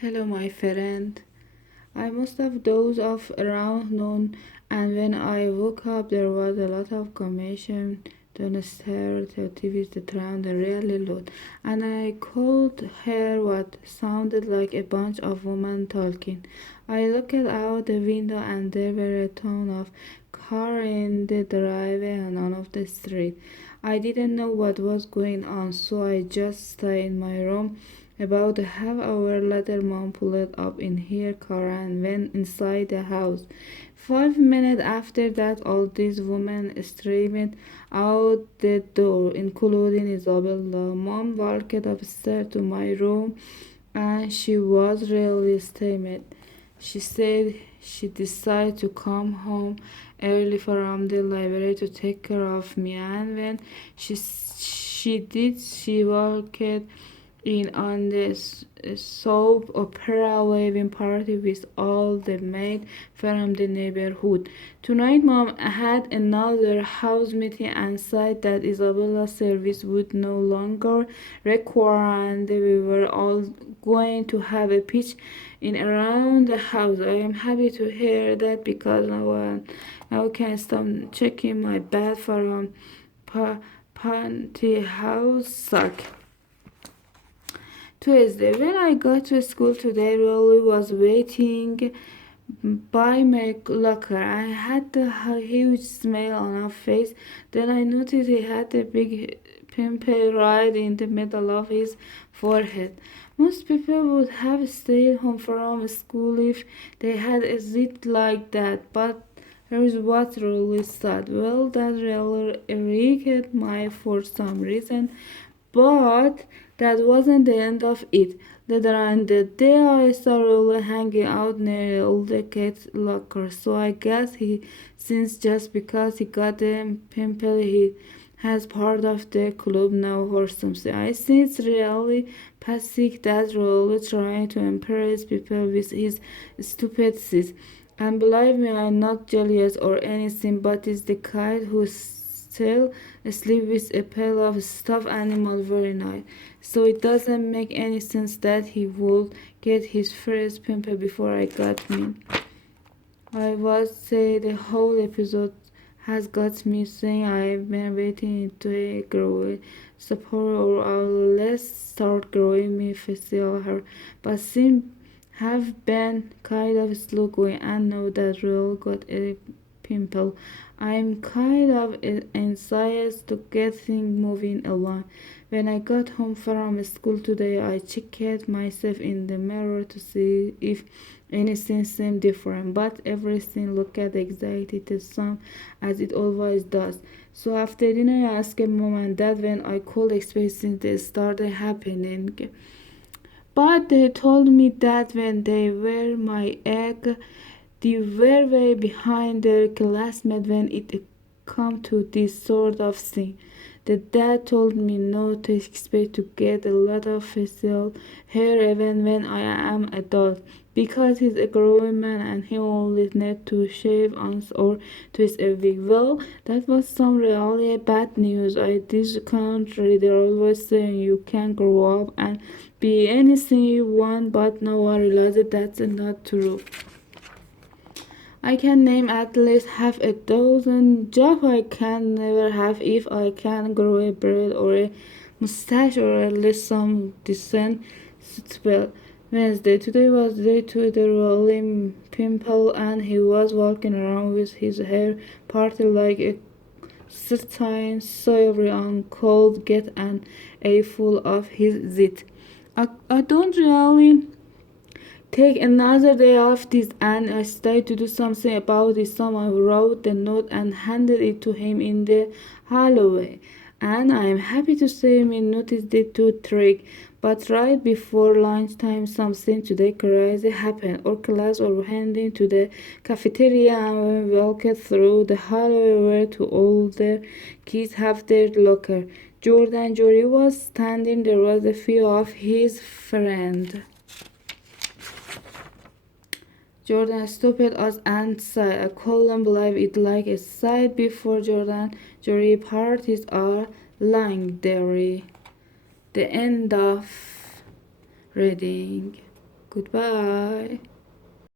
Hello, my friend. I must have dozed off around noon, and when I woke up, there was a lot of commotion downstairs. The TV turned really loud, and I could hear what sounded like a bunch of women talking. I looked out the window, and there were a ton of cars in the driveway and on of the street. I didn't know what was going on, so I just stayed in my room. About a half hour later, Mom pulled up in her car and went inside the house. 5 minutes after that, all these women streamed out the door, including Isabella. Mom walked upstairs to my room, and she was really stymied. She said she decided to come home early from the library to take care of me, and when she did, she walked in on this soap opera waving party with all the maids from the neighborhood. Tonight, Mom had another house meeting and said that Isabella's service would no longer require, and we were all going to have a pitch in around the house. I am happy to hear that because now I can stop checking my bed from panty house sock. Tuesday. When I got to school today, Rolly was waiting by my locker. I had a huge smile on her face. Then I noticed he had a big pimple right in the middle of his forehead. Most people would have stayed home from school if they had a zit like that, but here's what really sad. Well, that really irritated me for some reason, but that wasn't the end of it. Later on the day, I saw Rolly hanging out near all the cat's locker. So I guess he, since just because he got a pimple, he has part of the club now or something. I think it's really pathetic that Rolly trying to impress people with his stupid sis. And believe me, I'm not jealous or anything, but it's the kid who still asleep with a pair of stuffed animals very night. So it doesn't make any sense that he would get his first pimple before I got mine. I would say the whole episode has got me saying I've been waiting to grow support or I'll let's start growing me facial hair, but seem have been kind of slow going and now that real got a pimple. I'm kind of anxious to get things moving along. When I got home from school today, I checked myself in the mirror to see if anything seemed different, but everything looked exactly the same as it always does. So after dinner, I asked mom and dad when I could expect things to start happening. But they told me that when they were my age, they were way behind their classmates when it come to this sort of thing. The dad told me not to expect to get a lot of facial hair even when I am adult because he's a grown man and he only need to shave once or twice a week. Well, that was some really bad news. I this country they're always saying you can grow up and be anything you want, but now I realize that that's not true. I can name at least half a dozen jobs I can never have if I can grow a beard or a mustache or at least some decent spell. Wednesday. Today was day to the rolling pimple and he was walking around with his hair parted like a certain sorry uncle get an a full of his zit. I don't really take another day off this and I stayed to do something about it. Someone wrote the note and handed it to him in the hallway. And I am happy to say we noticed it too trick. But right before lunchtime something today crazy happened. Our class were heading to the cafeteria and we walked through the hallway where to all the kids have their locker. Jordan Jory was standing there was a few of his friends. Jordan stopped us and said, I couldn't believe it like a sight before Jordan. Jury parties are lying there. The end of reading. Goodbye.